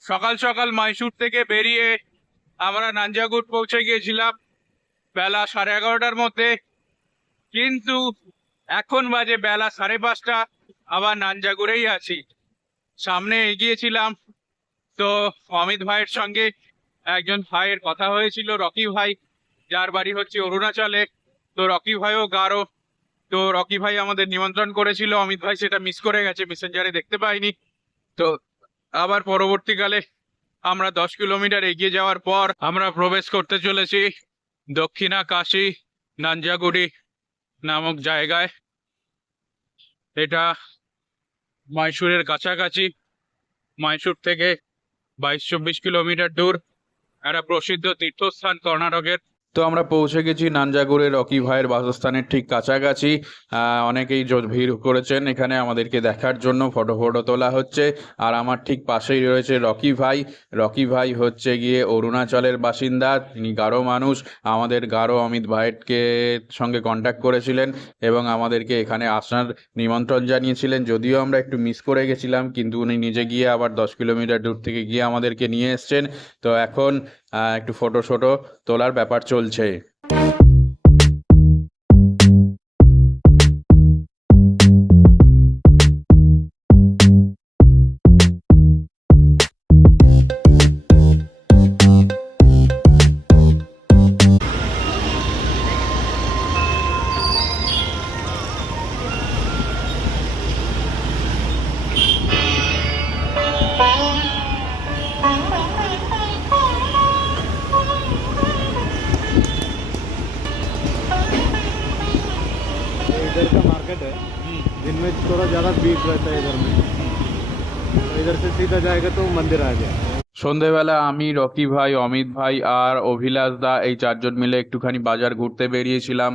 সকাল সকাল মাইসুর থেকে বেরিয়ে আমরা নাঞ্জাগুর পৌঁছে গিয়েছিলাম বেলা 11:30টার মধ্যে। কিন্তু এখন বাজে বেলা 5:30, আবার নাঞ্জাগুরেই আছি। সামনে এগিয়েছিলাম তো অমিত ভাইয়ের সঙ্গে একজন ভাইয়ের কথা হয়েছিল, রকি ভাই, যার বাড়ি হচ্ছে অরুণাচলে। তো রকি ভাইও গারো। তো রকি ভাই আমাদের নিমন্ত্রণ করেছিল, অমিত ভাই সেটা মিস করে গেছে, মেসেঞ্জারে দেখতে পাইনি। তো আবার পরবর্তীকালে আমরা 10 কিলোমিটার এগিয়ে যাওয়ার পর আমরা প্রবেশ করতে চলেছি দক্ষিণা কাশী নাঞ্জাগুড়ি নামক জায়গায়। এটা মাইসুরের কাছাকাছি, মাইসুর থেকে 22-24 কিলোমিটার দূর, একটা প্রসিদ্ধ তীর্থস্থান কর্ণাটকের। তো আমরা পৌঁছে গেছি নাঞ্জাগুরে রকি ভাইয়ের বাসস্থানের ঠিক কাছাকাছি। অনেকেই ভিড় করেছেন এখানে আমাদেরকে দেখার জন্য, ফটো তোলা হচ্ছে। আর আমার ঠিক পাশেই রয়েছে রকি ভাই। রকি ভাই হচ্ছে গিয়ে অরুণাচলের বাসিন্দা, তিনি গারো মানুষ। আমাদের গারো অমিত ভাইয়েরকে সঙ্গে কন্ট্যাক্ট করেছিলেন এবং আমাদেরকে এখানে আসার নিমন্ত্রণ জানিয়েছিলেন। যদিও আমরা একটু মিস করে গেছিলাম, কিন্তু উনি নিজে গিয়ে আবার 10 কিলোমিটার দূর থেকে গিয়ে আমাদেরকে নিয়ে এসছেন। তো এখন একটু ফটো তোলার ব্যাপার চলছে। इधर का मार्केट है, दिन में थोड़ा ज़्यादा भीड़ रहता है इधर में। तो इधर से सीधा जाएगा तो मंदिर आ जाए। সন্ধেবেলা আমি, রকি ভাই, অমিত ভাই আর অভিলাষ দা এই চারজন মিলে একটুখানি বাজার ঘুরতে বেরিয়েছিলাম।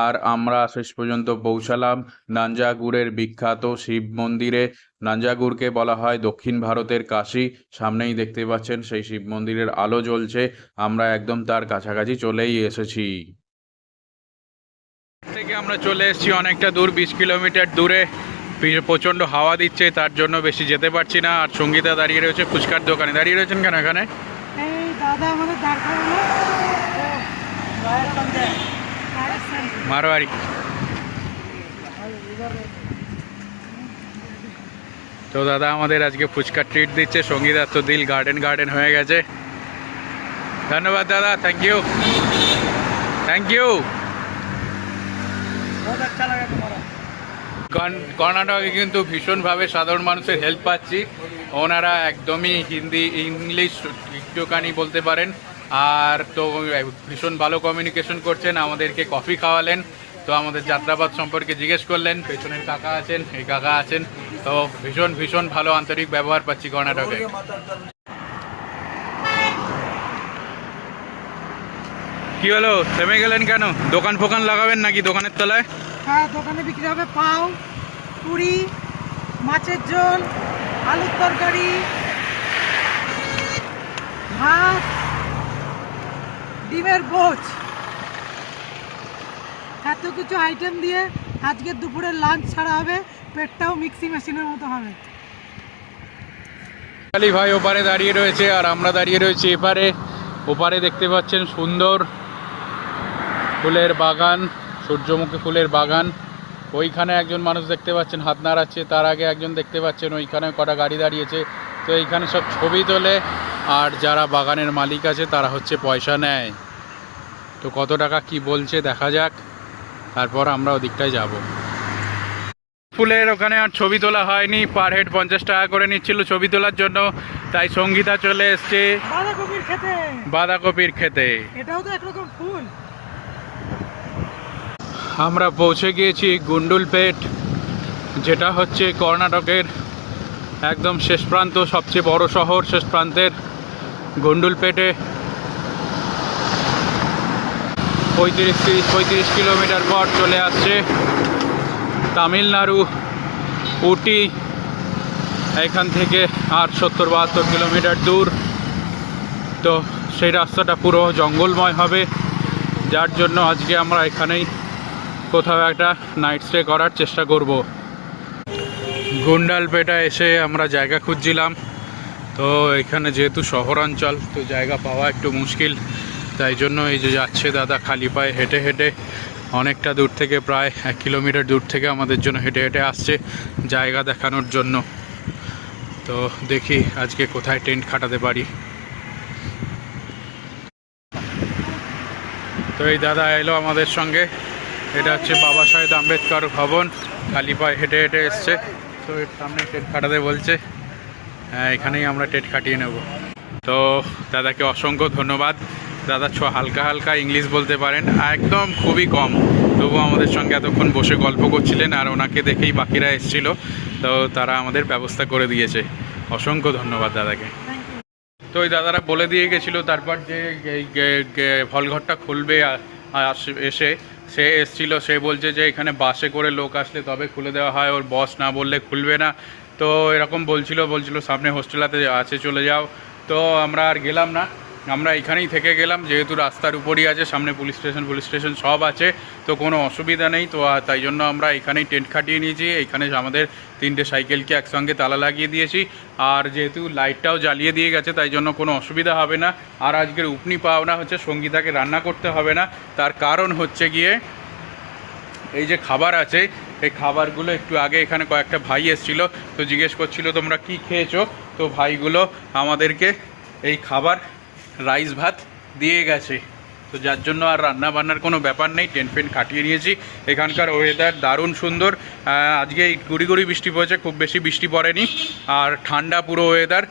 আর আমরা শেষ পর্যন্ত পৌঁছালাম নাঞ্জাগুরের বিখ্যাত শিব মন্দিরে। নাঞ্জাগুরকে বলা হয় দক্ষিণ ভারতের কাশী। সামনেই দেখতে পাচ্ছেন সেই শিব মন্দিরের আলো জ্বলছে। আমরা একদম তার কাছাকাছি চলেই এসেছি। থেকে আমরা চলে এসেছি অনেকটা দূর, 20 কিলোমিটার দূরে। প্রচণ্ড হাওয়া দিচ্ছে, তার জন্য বেশি যেতে পারছি না। আর সঙ্গীতা দাঁড়িয়ে রয়েছে ফুচকার দোকানে। দাঁড়িয়ে রয়েছেন কেন এখানে? মারোয়ারি। তো দাদা আমাদের আজকে ফুচকার ট্রিট দিচ্ছে। সঙ্গীতার তো দিল গার্ডেন হয়ে গেছে। ধন্যবাদ দাদা, থ্যাংক ইউ। কর্ণাটকে কিন্তু ভীষণভাবে সাধারণ মানুষের হেল্প পাচ্ছি। ওনারা একদমই হিন্দি ইংলিশ একটুখানি বলতে পারেন, আর তো ভীষণ ভালো কমিউনিকেশন করছেন। আমাদেরকে কফি খাওয়ালেন, তো আমাদের যাত্রাবাদ সম্পর্কে জিজ্ঞেস করলেন। পেছনের কাকা আছেন, এই কাকা আছেন। তো ভীষণ ভালো আন্তরিক ব্যবহার পাচ্ছি কর্ণাটকে। কি হলো, থেমে গেলেন কেন? দোকান ফোকান লাগাবেন নাকি দোকানের তলায়? হ্যাঁ, দোকানে বিক্রি হবে পাও, পুরি, মাছের ঝোল, আলুর তরকারি, ভাত, ডিমের পোচ, এত কিছু আইটেম দিয়ে আজকে দুপুরের লাঞ্চ ছাড়া হবে। পেটটাও মিক্সি মেশিনের মতো হবে। আলী ভাই ওপারে দাঁড়িয়ে রয়েছে আর আমরা দাঁড়িয়ে রয়েছি এপারে। ওপারে দেখতে পাচ্ছেন সুন্দর ফুলের বাগান, সূর্যমুখী ফুলের বাগান। ওইখানে একজন মানুষ দেখতে পাচ্ছেন হাত নাড়াচ্ছে। তার আগে একজন দেখতে পাচ্ছেন ওইখানে কটা গাড়ি দাঁড়িয়েছে। তো এইখানে সব ছবি তোলে, আর যারা বাগানের মালিক আছে তারা হচ্ছে পয়সা নেয়। তো কত টাকা কি বলছে দেখা যাক, তারপর আমরা ওদিকটায় যাব। ফুলের ওখানে আর ছবি তোলা হয়নি, পার হেড 50 টাকা করে নিচ্ছিল ছবি তোলার জন্য। তাই সঙ্গীতা চলে এসছে বাঁধাকপির খেতে। এটাও তো একরকম ফুল। আমরা পৌঁছে গিয়েছি গুন্ডুলপেট, যেটা হচ্ছে কর্ণাটকের একদম শেষ প্রান্ত, সবচেয়ে বড় শহর শেষ প্রান্তের। গুন্ডুলপেটে 35 কিলোমিটার পর চলে আসছে তামিলনাড়ু, উটি। এখান থেকে আর 70-72 কিলোমিটার দূর। তো সেই রাস্তাটা পুরো জঙ্গলময় হবে, যার জন্য আজকে আমরা এখানেই কোথাও একটা নাইট স্টে করার চেষ্টা করব। গুন্ডালপেটা এসে আমরা জায়গা খুঁজছিলাম, তো এখানে যেহেতু শহরাঞ্চল, তো জায়গা পাওয়া একটু মুশকিল, তাই জন্য এই যে যাচ্ছে দাদা খালি পায়ে হেঁটে হেঁটে অনেকটা দূর থেকে, প্রায় 1 কিলোমিটার দূর থেকে আমাদের জন্য হেঁটে হেঁটে আসছে জায়গা দেখানোর জন্য। তো দেখি আজকে কোথায় টেন্ট খাটাতে পারি। তো এই দাদা এলো আমাদের সঙ্গে, এটা হচ্ছে বাবা সাহেব আম্বেদকর ভবন, খালি পায়ে হেঁটে হেঁটে এসছে। তো এর সামনে টেন্ট খাটাতে বলছে, হ্যাঁ এখানেই আমরা টেন্ট খাটিয়ে নেব। তো দাদাকে অসংখ্য ধন্যবাদ। দাদা হালকা হালকা ইংলিশ বলতে পারেন, একদম খুবই কম, তবু আমাদের সঙ্গে এতক্ষণ বসে গল্প করছিলেন, আর ওনাকে দেখেই বাকিরা এসেছিল, তো তারা আমাদের ব্যবস্থা করে দিয়েছে। অসংখ্য ধন্যবাদ দাদাকে। তো ওই দাদারা বলে দিয়ে গেছিলো তারপর যে হলঘরটা খুলবে, এসে সে এসছিল, সে বলছে যে এখানে বাসে করে লোক আসলে তবে খুলে দেওয়া হয়, ওর বস না বললে খুলবে না। তো এরকম বলছিল সামনে হোস্টেলাতে আছে চলে যাও। তো আমরা আর গেলাম না, আমরা এখানেই থেকে গেলাম, যেহেতু রাস্তার উপরই আছে, সামনে পুলিশ স্টেশন সব আছে, তো কোনো অসুবিধা নেই। তো তাই জন্য আমরা এখানেই টেন্ট খাটিয়ে নিয়েছি। এখানে আমাদের 3টে সাইকেলকে একসঙ্গে তালা লাগিয়ে দিয়েছি, আর যেহেতু লাইটটাও জ্বালিয়ে দিয়ে গেছে, তাই জন্য কোনো অসুবিধা হবে না। আর আজকের উপনি পাওনা হচ্ছে সঙ্গীতাকে রান্না করতে হবে না, তার কারণ হচ্ছে গিয়ে এই যে খাবার আছে, এই খাবারগুলো একটু আগে এখানে কয়েকটা ভাই এসেছিলো, তো জিজ্ঞেস করছিল তোমরা কি খেয়েছো, তো ভাইগুলো আমাদেরকে এই খাবার রাইস ভাত দিয়ে গেছে, তো যার জন্য আর রান্না বান্নার কোনো ব্যাপার নেই, টেন্ট ফেন্ট কাটিয়ে নিয়েছি। এখানকার ওয়েদার দারুণ সুন্দর, আজকে গুড়ি বৃষ্টি পড়েছে, খুব বেশি বৃষ্টি পড়েনি, আর ঠান্ডা পুরো ওয়েদার,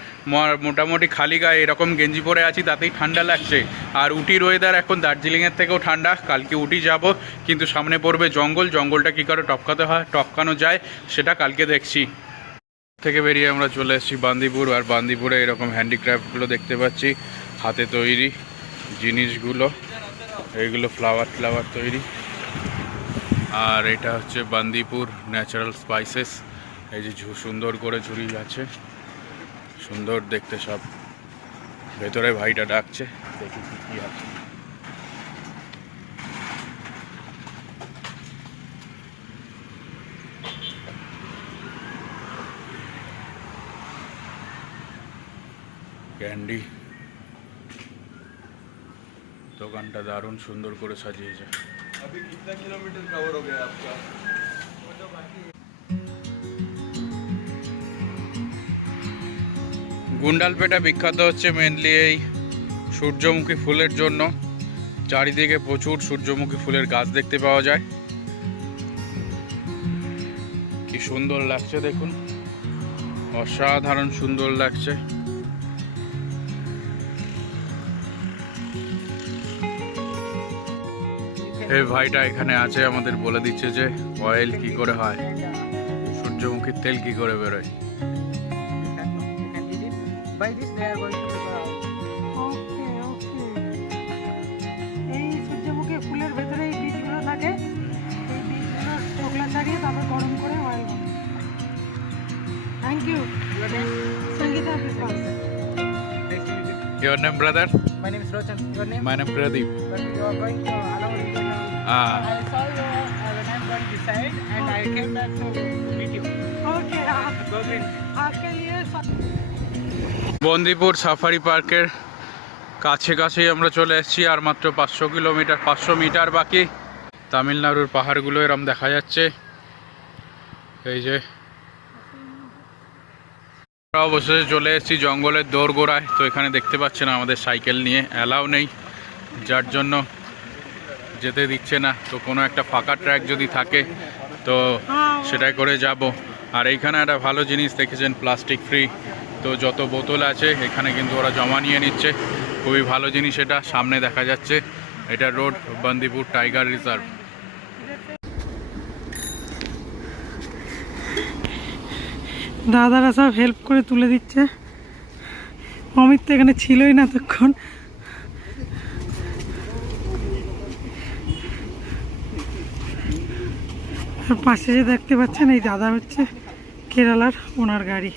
মোটামুটি খালি গায়ে এরকম গেঞ্জি পরে আছি তাতেই ঠান্ডা লাগছে। আর উটির ওয়েদার এখন দার্জিলিংয়ের থেকেও ঠান্ডা, কালকে উটি যাব, কিন্তু সামনে পড়বে জঙ্গলটা কী করে টপকানো যায় সেটা কালকে দেখছি। থেকে বেরিয়ে আমরা চলে এসেছি বান্দিপুর, আর বান্দিপুরে এরকম হ্যান্ডিক্রাফটগুলো দেখতে পাচ্ছি, হাতে তৈরি জিনিসগুলো, এইগুলো ফ্লাওয়ার তৈরি। আর এটা হচ্ছে বান্দিপুর ন্যাচারাল স্পাইসেস, এই যে সুন্দর করে ঝুড়ি আছে, সুন্দর দেখতে সব। ভেতরে ভাইটা ডাকছে, দেখি কি আছে। ক্যান্ডি দোকানটা দারুণ সুন্দর করে সাজিয়েছে। अभी कितना किलोमीटर कवर हो गया आपका? গুন্ডালপেটা বিখ্যাত হচ্ছে মেনলি এই সূর্যমুখী ফুলের জন্য, চারিদিকে প্রচুর সূর্যমুখী ফুলের গাছ দেখতে পাওয়া যায়। কি সুন্দর লাগছে দেখুন, অসাধারণ সুন্দর লাগছে। এই ভাইটা এখানে আছে, আমাদের বলে দিচ্ছে যে অয়েল কি করে হয়, সূর্যমুখীর তেল কি করে বেরোয়। এই সূর্যমুখী ফুলের ভেতরে এই বীজগুলো থাকে, এই বীজগুলো চোখলা ছাড়িয়ে তারপর গরম করে অয়েল বানায়। থ্যাংক ইউ সঙ্গীতা বিশ্বাস। Your name, brother? My name is Rochan. Your name? My name Pradeep. But you are going to allow me to know. Ah. I saw you when I'm going this side and I came back to meet you. Okay Go green. आपके लिए Bandipur safari পার্কের কাছেই আমরা চলে এসেছি, আর মাত্র 500 metre বাকি। তামিলনাড়ুর পাহাড়গুলো এরম দেখা যাচ্ছে, এই যে আমরা অবশেষে চলে এসেছি জঙ্গলের দোরগোড়ায়। তো এখানে দেখতে পাচ্ছেন আমাদের সাইকেল নিয়ে অ্যালাউ নেই, যার জন্য যেতে দিচ্ছে না। তো কোনো একটা ফাঁকা ট্র্যাক যদি থাকে তো সেটাই করে যাব। আর এইখানে একটা ভালো জিনিস দেখেছেন, প্লাস্টিক ফ্রি, তো যত বোতল আছে এখানে কিন্তু ওরা জমা নিয়ে নিচ্ছে, খুবই ভালো জিনিস এটা। সামনে দেখা যাচ্ছে এটা রোড, বান্দিপুর টাইগার রিজার্ভ। দাদারা সব হেল্প করে তুলে দিচ্ছে, অমিত তো এখানে ছিলই না তখন। আর পাশে যে দেখতে পাচ্ছেন এই দাদা হচ্ছে কেরালার ওনার গাড়ি।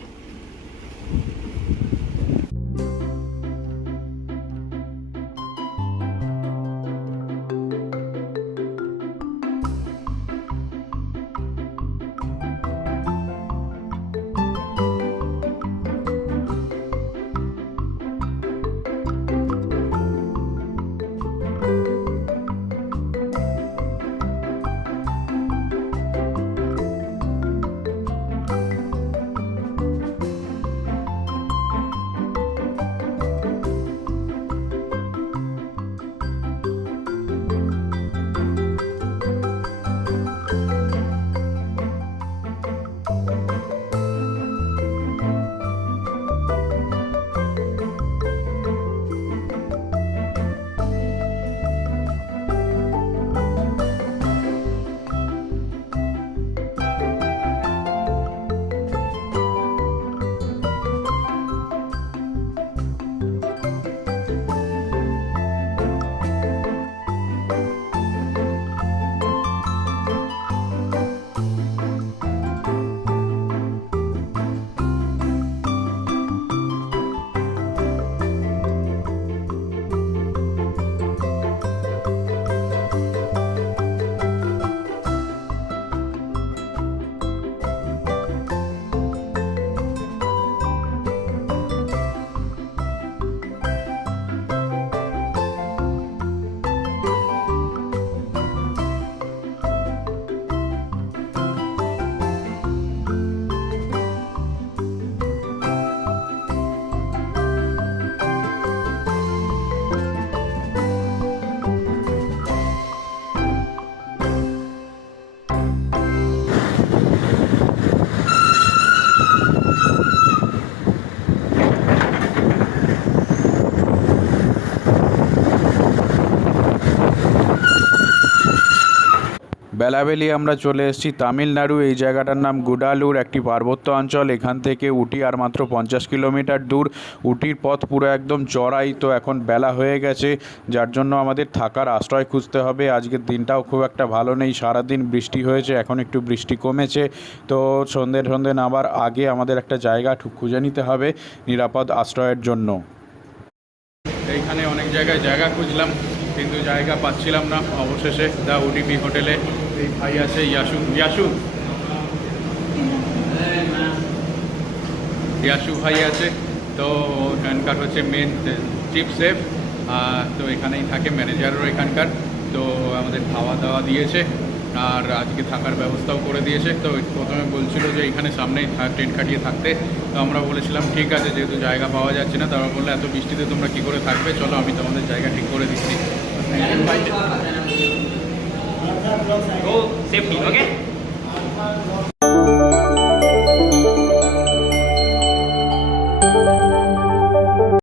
বেলাবেলি আমরা চলে এসেছি তামিলনাড়ু। এই জায়গাটার নাম গুডালুর, একটি পার্বত্য অঞ্চল। এখান থেকে উটি আর মাত্র 50 কিলোমিটার দূর। উটির পথ পুরো একদম চড়াই। তো এখন বেলা হয়ে গেছে, যার জন্য আমাদের থাকার আশ্রয় খুঁজতে হবে। আজকের দিনটাও খুব একটা ভালো নেই, সারাদিন বৃষ্টি হয়েছে, এখন একটু বৃষ্টি কমেছে। তো সন্ধে নামার আগে আমাদের একটা জায়গা খুঁজে নিতে হবে নিরাপদ আশ্রয়ের জন্য। এইখানে অনেক জায়গায় জায়গা খুঁজলাম, কিন্তু জায়গা পাচ্ছিলাম না। অবশেষে দ্য ওডিপি হোটেলে এই ভাই আছে, ইয়াসু ভাই আছে। তো এখানকার হচ্ছে মেন চিফ শেফ, তো এখানেই থাকে, ম্যানেজারও এখানকার। তো আমাদের খাওয়া দাওয়া দিয়েছে আর আজকে থাকার ব্যবস্থাও করে দিয়েছে। তো প্রথমে বলছিল যে এখানে সামনেই টেন্ট খাটিয়ে থাকতে। তো আমরা বলেছিলাম ঠিক আছে, যেহেতু জায়গা পাওয়া যাচ্ছে না। তারপর বললে এত বৃষ্টিতে তোমরা কী করে থাকবে, চলো আমি তোমাদের জায়গা ঠিক করে দিচ্ছি। Go safety, okay?